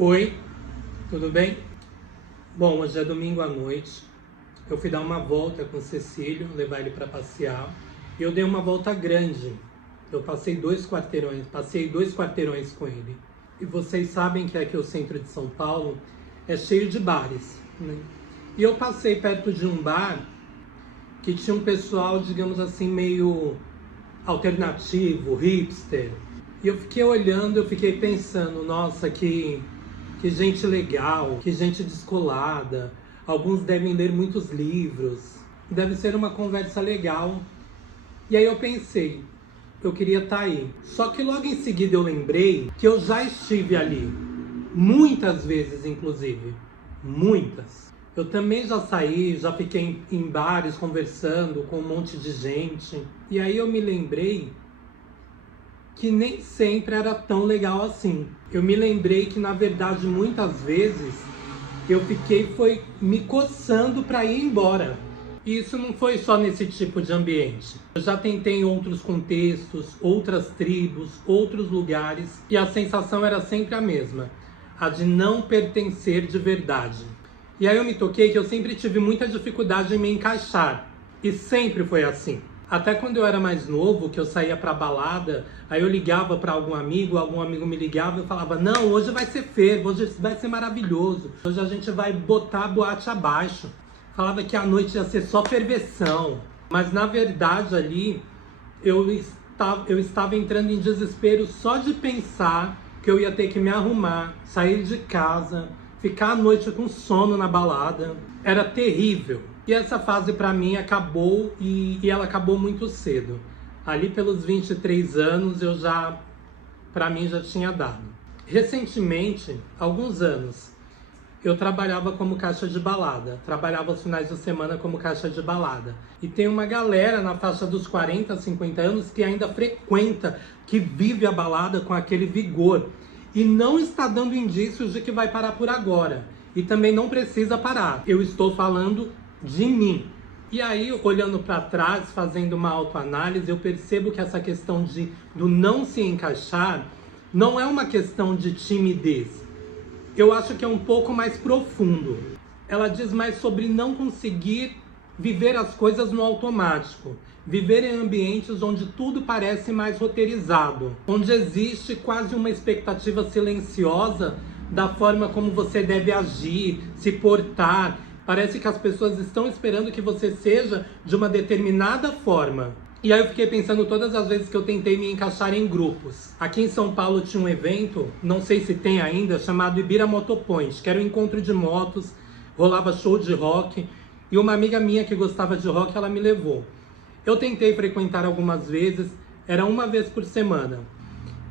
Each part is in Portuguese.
Oi, tudo bem? Bom, hoje é domingo à noite. Eu fui dar uma volta com o Cecílio, levar ele para passear. E eu dei uma volta grande. Eu passei dois quarteirões com ele. E vocês sabem que aqui o centro de São Paulo é cheio de bares, né? E eu passei perto de um bar que tinha um pessoal, digamos assim, meio alternativo, hipster. E eu fiquei olhando, eu fiquei pensando, nossa, que gente legal, que gente descolada. Alguns devem ler muitos livros. Deve ser uma conversa legal. E aí eu pensei, eu queria estar aí. Só que logo em seguida eu lembrei que eu já estive ali. Muitas vezes, inclusive. Muitas. Eu também já saí, já fiquei em bares conversando com um monte de gente. E aí eu me lembrei que nem sempre era tão legal assim. Eu me lembrei que, na verdade, muitas vezes eu fiquei me coçando para ir embora. E isso não foi só nesse tipo de ambiente. Eu já tentei em outros contextos, outras tribos, outros lugares, e a sensação era sempre a mesma, a de não pertencer de verdade. E aí eu me toquei que eu sempre tive muita dificuldade em me encaixar. E sempre foi assim. Até quando eu era mais novo, que eu saía pra balada, aí eu ligava pra algum amigo me ligava e falava: não, hoje vai ser fervo, hoje vai ser maravilhoso, hoje a gente vai botar a boate abaixo. Falava que a noite ia ser só ferveção. Mas na verdade ali, eu estava entrando em desespero só de pensar que eu ia ter que me arrumar, sair de casa, ficar a noite com sono na balada. Era terrível. E essa fase pra mim acabou e ela acabou muito cedo. Ali pelos 23 anos pra mim já tinha dado. Recentemente, alguns anos, eu trabalhava como caixa de balada. Trabalhava aos finais de semana como caixa de balada. E tem uma galera na faixa dos 40, 50 anos que ainda frequenta, que vive a balada com aquele vigor. E não está dando indícios de que vai parar por agora. E também não precisa parar. Eu estou falando de mim. E aí, olhando para trás, fazendo uma autoanálise, eu percebo que essa questão do não se encaixar não é uma questão de timidez. Eu acho que é um pouco mais profundo. Ela diz mais sobre não conseguir viver as coisas no automático. Viver em ambientes onde tudo parece mais roteirizado. Onde existe quase uma expectativa silenciosa da forma como você deve agir, se portar. Parece que as pessoas estão esperando que você seja de uma determinada forma. E aí eu fiquei pensando todas as vezes que eu tentei me encaixar em grupos. Aqui em São Paulo tinha um evento, não sei se tem ainda, chamado Ibira Motopoint, que era um encontro de motos, rolava show de rock. E uma amiga minha que gostava de rock, ela me levou. Eu tentei frequentar algumas vezes, era uma vez por semana.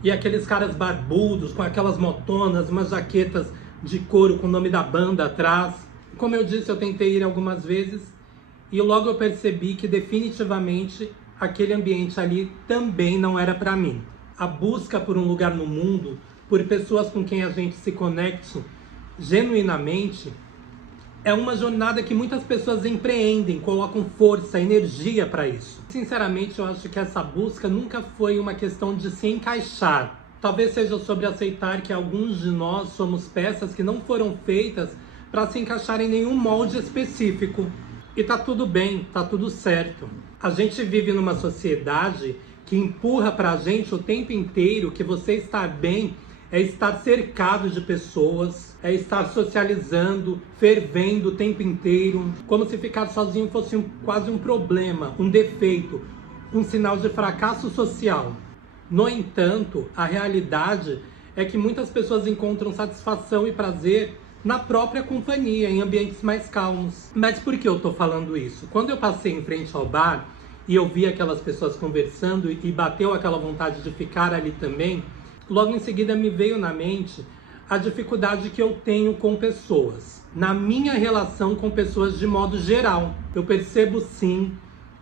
E aqueles caras barbudos, com aquelas motonas, umas jaquetas de couro com o nome da banda atrás. Como eu disse, eu tentei ir algumas vezes e logo eu percebi que definitivamente aquele ambiente ali também não era para mim. A busca por um lugar no mundo, por pessoas com quem a gente se conecte genuinamente, é uma jornada que muitas pessoas empreendem, colocam força, energia para isso. Sinceramente, eu acho que essa busca nunca foi uma questão de se encaixar. Talvez seja sobre aceitar que alguns de nós somos peças que não foram feitas para se encaixar em nenhum molde específico. E tá tudo bem, tá tudo certo. A gente vive numa sociedade que empurra pra gente o tempo inteiro que você estar bem é estar cercado de pessoas, é estar socializando, fervendo o tempo inteiro, como se ficar sozinho fosse quase um problema, um defeito, um sinal de fracasso social. No entanto, a realidade é que muitas pessoas encontram satisfação e prazer na própria companhia, em ambientes mais calmos. Mas por que eu tô falando isso? Quando eu passei em frente ao bar e eu vi aquelas pessoas conversando e bateu aquela vontade de ficar ali também, logo em seguida me veio na mente a dificuldade que eu tenho com pessoas. Na minha relação com pessoas de modo geral, eu percebo sim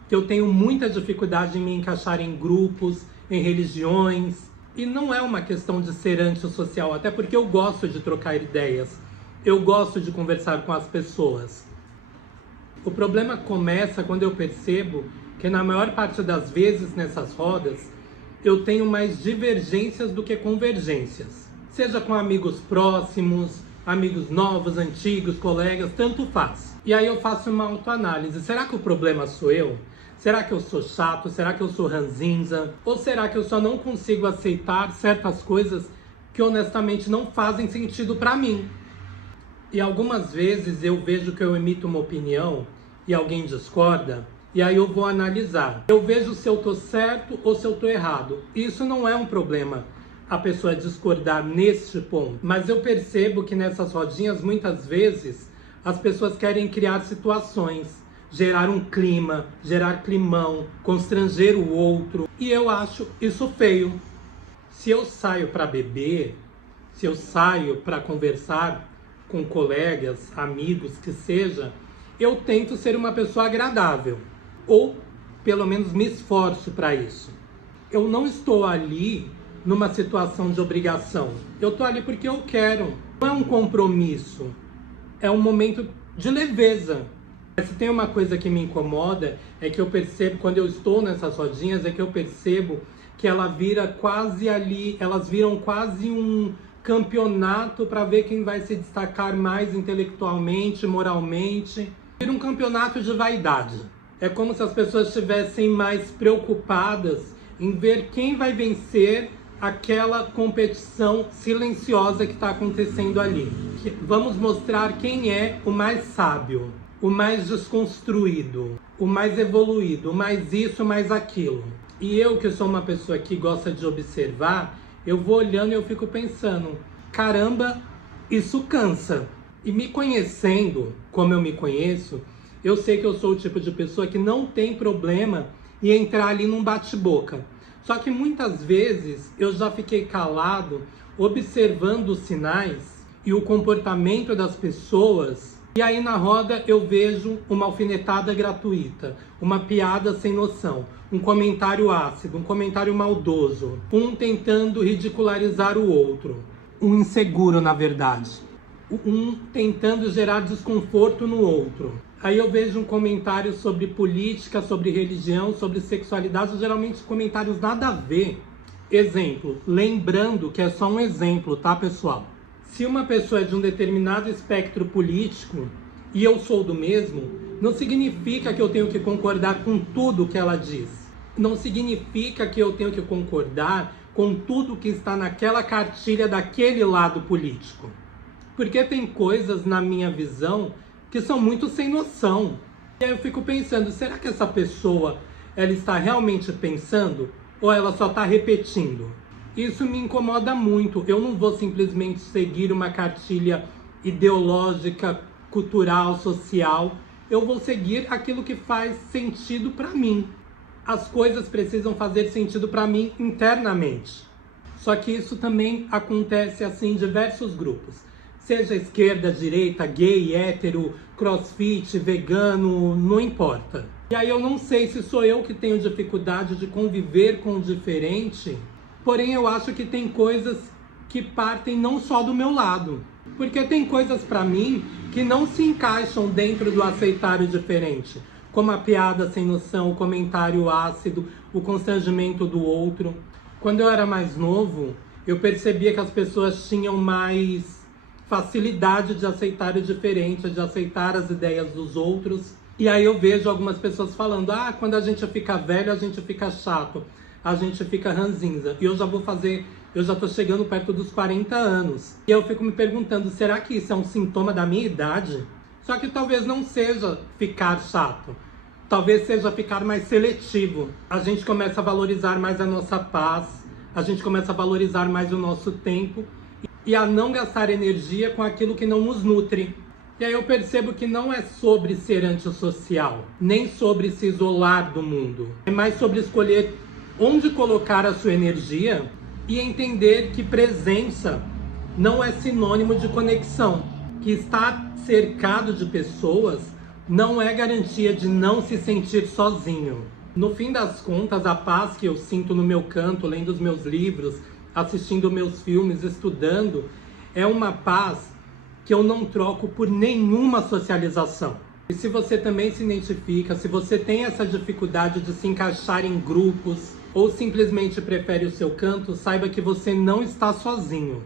que eu tenho muita dificuldade em me encaixar em grupos, em religiões. E não é uma questão de ser antissocial, até porque eu gosto de trocar ideias. Eu gosto de conversar com as pessoas. O problema começa quando eu percebo que na maior parte das vezes nessas rodas eu tenho mais divergências do que convergências. Seja com amigos próximos, amigos novos, antigos, colegas, tanto faz. E aí eu faço uma autoanálise. Será que o problema sou eu? Será que eu sou chato? Será que eu sou ranzinza? Ou será que eu só não consigo aceitar certas coisas que honestamente não fazem sentido pra mim? E algumas vezes eu vejo que eu emito uma opinião e alguém discorda, e aí eu vou analisar. Eu vejo se eu tô certo ou se eu tô errado. Isso não é um problema, a pessoa discordar neste ponto. Mas eu percebo que nessas rodinhas, muitas vezes, as pessoas querem criar situações, gerar um clima, gerar climão, constranger o outro. E eu acho isso feio. Se eu saio para beber, se eu saio para conversar com colegas, amigos, que seja, eu tento ser uma pessoa agradável. Ou, pelo menos, me esforço para isso. Eu não estou ali numa situação de obrigação. Eu estou ali porque eu quero. Não é um compromisso. É um momento de leveza. Se tem uma coisa que me incomoda, é que eu percebo, quando eu estou nessas rodinhas, é que eu percebo que ela vira quase ali, elas viram quase um campeonato para ver quem vai se destacar mais intelectualmente, moralmente. Vira um campeonato de vaidade. É como se as pessoas estivessem mais preocupadas em ver quem vai vencer aquela competição silenciosa que está acontecendo ali. Vamos mostrar quem é o mais sábio, o mais desconstruído, o mais evoluído, o mais isso, o mais aquilo. E eu, que sou uma pessoa que gosta de observar, eu vou olhando e eu fico pensando, caramba, isso cansa. E me conhecendo como eu me conheço, eu sei que eu sou o tipo de pessoa que não tem problema em entrar ali num bate-boca. Só que muitas vezes eu já fiquei calado, observando os sinais e o comportamento das pessoas, e aí na roda eu vejo uma alfinetada gratuita, uma piada sem noção, um comentário ácido, um comentário maldoso, um tentando ridicularizar o outro, um inseguro na verdade, um tentando gerar desconforto no outro. Aí eu vejo um comentário sobre política, sobre religião, sobre sexualidade, geralmente comentários nada a ver. Exemplo, lembrando que é só um exemplo, tá, pessoal? Se uma pessoa é de um determinado espectro político e eu sou do mesmo, não significa que eu tenho que concordar com tudo que ela diz. Não significa que eu tenho que concordar com tudo que está naquela cartilha daquele lado político. Porque tem coisas, na minha visão, que são muito sem noção. E aí eu fico pensando, será que essa pessoa ela está realmente pensando ou ela só está repetindo? Isso me incomoda muito. Eu não vou simplesmente seguir uma cartilha ideológica, cultural, social. Eu vou seguir aquilo que faz sentido para mim. As coisas precisam fazer sentido para mim internamente. Só que isso também acontece assim em diversos grupos. Seja esquerda, direita, gay, hétero, crossfit, vegano, não importa. E aí eu não sei se sou eu que tenho dificuldade de conviver com o diferente, porém eu acho que tem coisas que partem não só do meu lado. Porque tem coisas pra mim que não se encaixam dentro do aceitar o diferente. Como a piada sem noção, o comentário ácido, o constrangimento do outro. Quando eu era mais novo, eu percebia que as pessoas tinham mais facilidade de aceitar o diferente, de aceitar as ideias dos outros. E aí eu vejo algumas pessoas falando, quando a gente fica velho, a gente fica chato, a gente fica ranzinza. E eu já tô chegando perto dos 40 anos. E eu fico me perguntando, será que isso é um sintoma da minha idade? Só que talvez não seja ficar chato. Talvez seja ficar mais seletivo. A gente começa a valorizar mais a nossa paz, a gente começa a valorizar mais o nosso tempo e a não gastar energia com aquilo que não nos nutre. E aí eu percebo que não é sobre ser antissocial, nem sobre se isolar do mundo. É mais sobre escolher onde colocar a sua energia e entender que presença não é sinônimo de conexão. Que estar cercado de pessoas não é garantia de não se sentir sozinho. No fim das contas, a paz que eu sinto no meu canto, lendo os meus livros, assistindo meus filmes, estudando, é uma paz que eu não troco por nenhuma socialização. E se você também se identifica, se você tem essa dificuldade de se encaixar em grupos, ou simplesmente prefere o seu canto, saiba que você não está sozinho.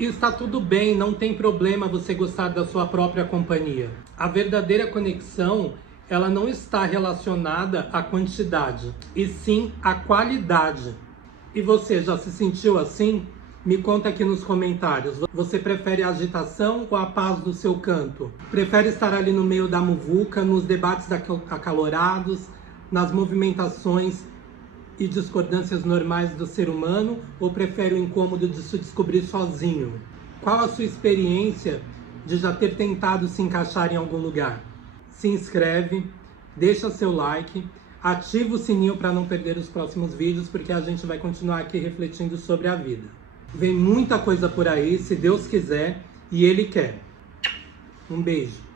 E está tudo bem, não tem problema você gostar da sua própria companhia. A verdadeira conexão, ela não está relacionada à quantidade, e sim à qualidade. E você já se sentiu assim? Me conta aqui nos comentários. Você prefere a agitação ou a paz do seu canto? Prefere estar ali no meio da muvuca, nos debates acalorados, nas movimentações e discordâncias normais do ser humano, ou prefere o incômodo de se descobrir sozinho? Qual a sua experiência de já ter tentado se encaixar em algum lugar? Se inscreve, deixa seu like, ativa o sininho para não perder os próximos vídeos, porque a gente vai continuar aqui refletindo sobre a vida. Vem muita coisa por aí, se Deus quiser e Ele quer. Um beijo.